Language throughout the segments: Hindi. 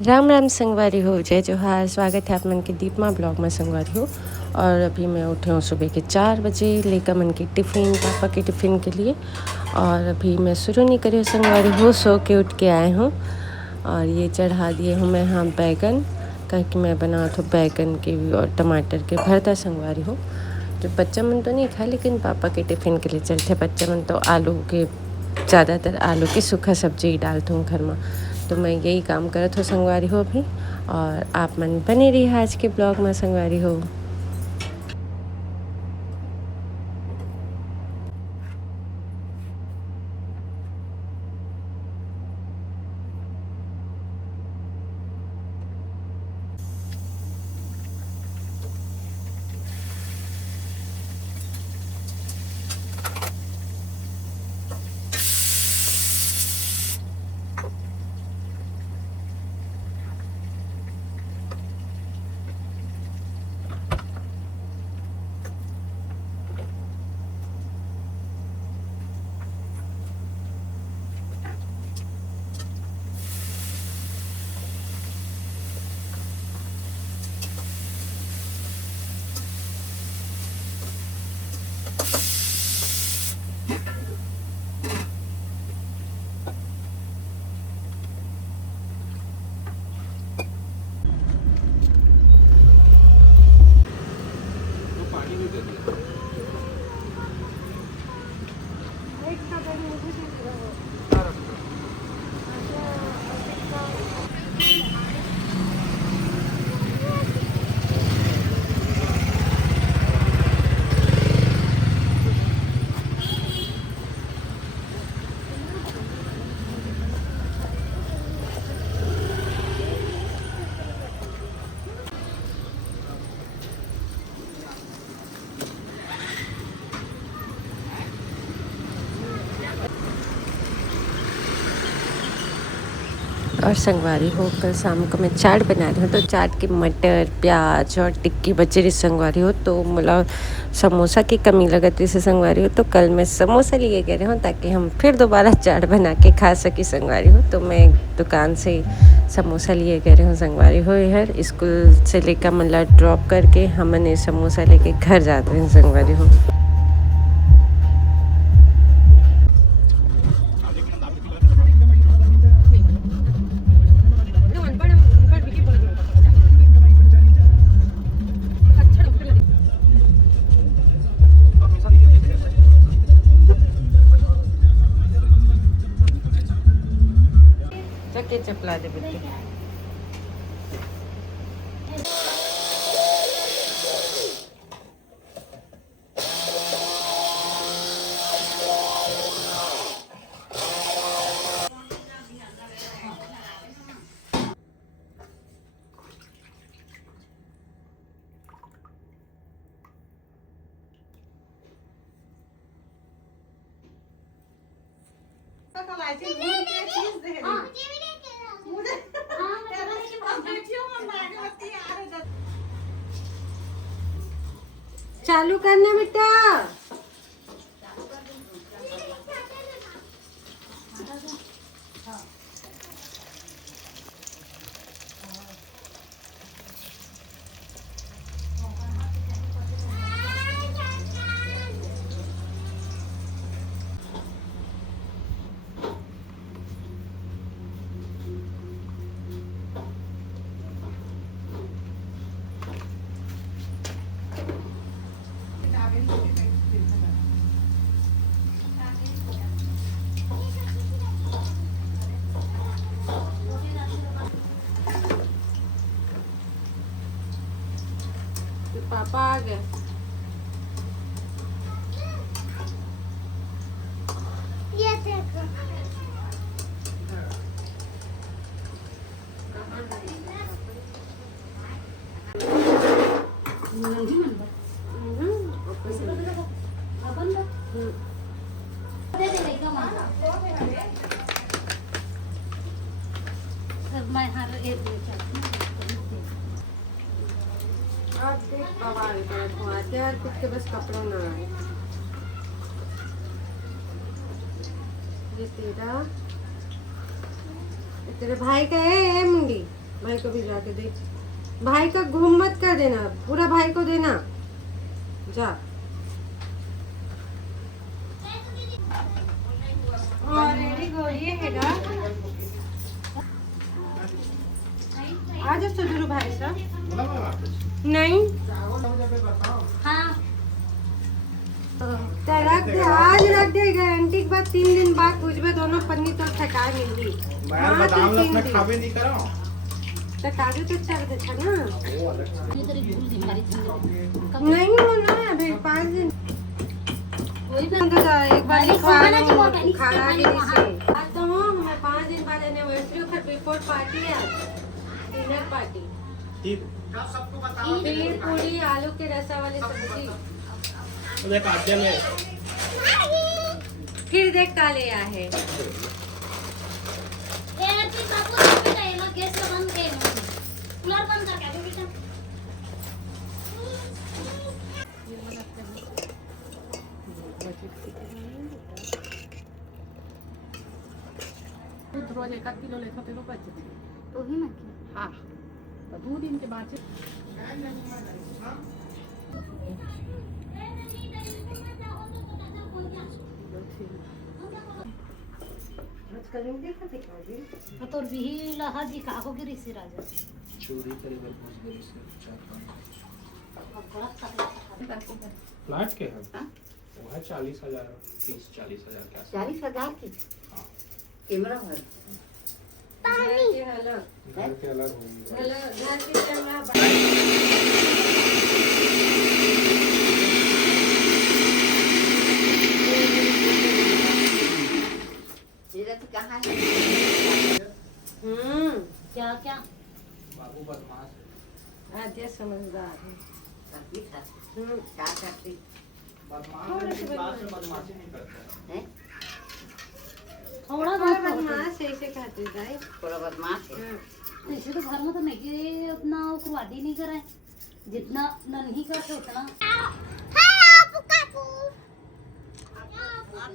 राम राम संगवारी हो, जय जोहार। स्वागत है आप मन के दीपमा ब्लॉग में संगवारी हो। और अभी मैं उठी हूँ सुबह के 4 बजे, लेकर मन की टिफ़िन पापा के टिफ़िन के लिए। और अभी मैं शुरू नहीं करी हूँ संगवारी हो, सो के उठ के आए हूँ। और ये चढ़ा दिए हूँ मैं यहाँ बैगन, कह कि मैं बना तो बैगन के और टमाटर के भरता संगवारी हो। जो बच्चा मन तो नहीं खा, लेकिन पापा के टिफ़िन के लिए चलते बच्चा मन तो आलू के, ज़्यादातर आलू की सूखा सब्जी ही डालती हूँ घर में। तो मैं यही काम करत हो संगवारी हो अभी। और आप मन बने रही आज के ब्लॉग में संगवारी हो। और संगवारी हो, कल शाम को मैं चाट बना रही हूँ, तो चाट के मटर प्याज और टिक्की बचे रही संगवारी हो। तो मतलब समोसा की कमी लगत रही से संगवारी हो, तो कल मैं समोसा लिए गए हूँ ताकि हम फिर दोबारा चाट बना के खा सकी संगवारी हो। तो मैं दुकान से समोसा लिए गए हूँ संगवारी हो। यार स्कूल से लेकर मतलब ड्रॉप करके हमने समोसा लेके घर जाते हैं संगवारी हो। चक्के चपला दे बेटे। चालू करना बेटा। पापा आ गए। ये देखो आज देख बवाल करत हूँ, आज यार कुछ के बस कपड़ों ना आए। ये तेरा, ये तेरे भाई का है मुंडी। भाई को भी जाके दे। भाई का घूम मत कर देना, पूरा भाई को देना। जा। और ये हैगा। आज सुधरू भाई साहब नहीं हाँ तो रख दे, आज रख दे, गारंटी के बाद 3 दिन बाद पूछबे दोनों पन्नी तो ठकाए मिली। मैं बादाम लसना खावे नहीं करो तो काजू तो चल दे था ना। ये तेरी भूल थी हमारी थी। नहीं होना है अभी 5 दिन। वही तो एक बार पहले लिखवा खाना जो वो लो, पहले खाना पहले के वहाँ। से आज तो हूँ मैं 5 दिन बाद एनिवर्सरी का रिपोर्ट पार्टी है, डिनर पार्टी। ठीक सबको बताओ खीर पूरी आलू के रसा वाली सब्जी। देख आटे में फिर देख का ले आया है। यार फिर बापू तो बेटा ये लोग गैस का बंद कर कूलर बंद कर के बेटा। दूध रोज 1 किलो लेते तो बच तो ही ना हाँ तो 2 दिन के बाद तो बिही लहा जी काहो गिरी से राजा चोरी करीबन पहुंच गई से 4-5 अब बड़ा तकलीफ फ्लैट के है वो है 40,000 30-40,000 के आसपास 40,000 की हाँ। कैमरा है घर के अलग घर के अलग होंगे घर के कैमरा ये तो कहाँ है क्या क्या बाबू बदमाश आद्य समझदार है। करती था क्या करती बदमाश क्लास में बदमाशी नहीं करता है थोड़ा थोड़ा बहुत बदमाश ऐसे कहते भाई। थोड़ा बदमाश है ऐसे तो घर में तो नहीं उतना उखवादी नहीं करे जितना नन्ही करते उतना।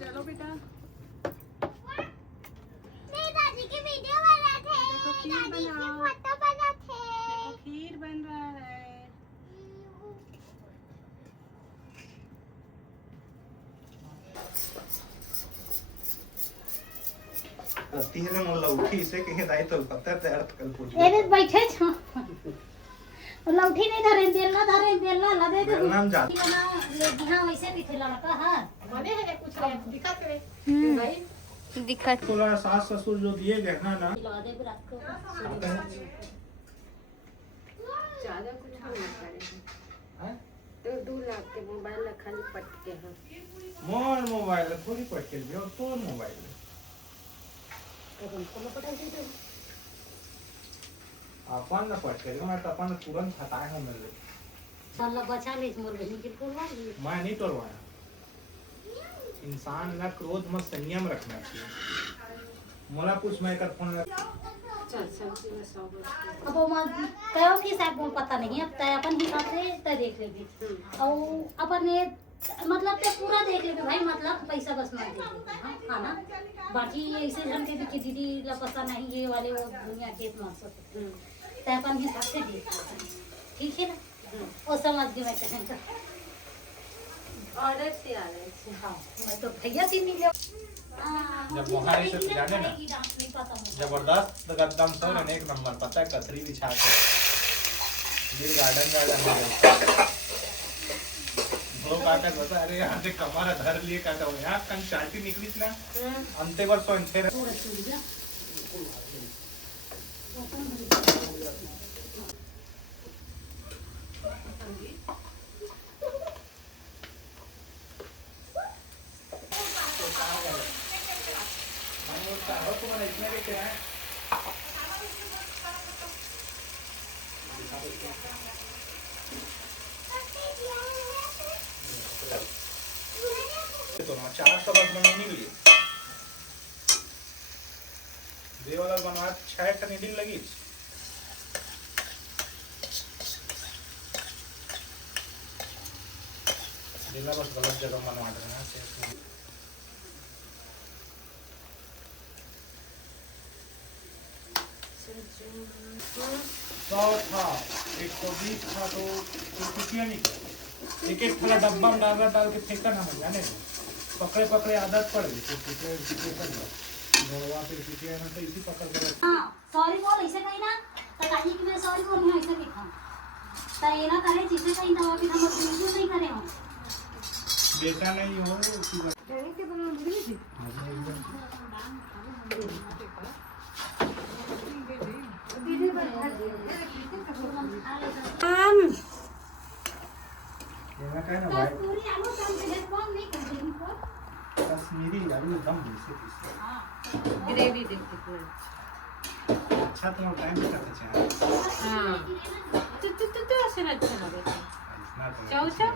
चलो बेटा खीर बन रहा है। करती है ना लौठी से कहीं दाई तो पता है तैयार कर पूछ एरे बैठे छ लौठी नहीं धरे बेलना लगे दे मेरा नाम जात बना ले दिहा वैसे भी थे लड़का है बने हैं कुछ दिखाते रहे भाई दिक्कत थोड़ा सास ससुर जो दिए गए ना ला दे रात को आता है ज्यादा कुछ हम नहीं करेंगे। हैं? तो 2 लाख के मोबाइल खाली पट के हैं। मोर मोबाइल थोड़ी पटके भी और तो मोबाइल कदम को पटाई दे अपन न पटके मैं तो अपन तुरंत हटाए हूं मिल साला बचा ले मोर बहन के करवा ली मैं नहीं तोड़वाया इंसान न क्रोध में संयम रखना चाहिए मोला कुछ मैं कर फोन चल सब्जी में 100 बच अब वो कहो कि साहब को पता नहीं अब तय अपन हिसाब से तय देख लेगी और अपन ये मतलब तो पूरा देख लेगे भाई मतलब पैसा बस मत देख लेगे हाँ खाना बाकी ऐसे जन के भी कि दीदी ला पता नहीं ये वाले वो दुनिया खेत मार सकते तय अपन हिसाब से देख लेते हैं ठीक है ना वो समझ गए मैं कहेंगे ऑर्डर से आ रहे थे। हाँ मैं तो भैया से मिले जब मोहारी से जाने ना जबरदस्त गद्दम सो ने एक नंबर पता है कतरी बिछा के गिर गार्डन में लोग आकर बता अरे यहाँ से कमर धर लिए कहता हूँ यहाँ कल चाटी निकली ना अंते बार सो इंथे तो 400 बस बनने के लिए दे वाला बनवा 6 टन नीडिल लगी दिला बस गलत जगह बनवा देना 100 था, 120 था तो किया नहीं कर। एक एक थोड़ा डब्बा में डाल के फेंका ना मैं जाने पकड़े आदत पड़ गई फिर पीछे कर दिया गड़वा फिर पीछे ना तो इसी पकड़ कर हाँ सॉरी बोल ऐसे कहीं ना तो कहीं कि मैं सॉरी बोल नहीं ऐसे लिखा तो ये ना करे जिसे कहीं दवा भी हम बिल्कुल नहीं करे हो बेटा नहीं हो उसी बात ये ना भाई पूरी आलू कम भेज कौन नहीं कर देंगे को कश्मीरी आलू दम जैसे ग्रेवी देख कितना अच्छा तो टाइम पे करते चाहे हाँ तो ऐसे ना अच्छा लगे इतना तो चाउ नहीं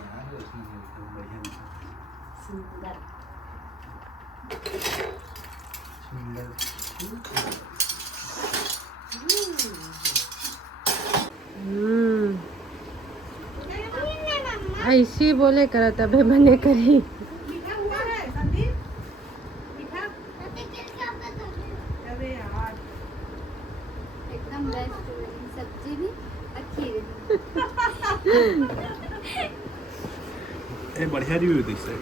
यार इसमें तो बढ़िया सुंदर ऐसी बोले करा तबे बने करी मीठा हुआ है संदीप मीठा अरे यार एकदम बेस्ट सब्जी भी अच्छी रही ए बढ़िया रिव्यू दे से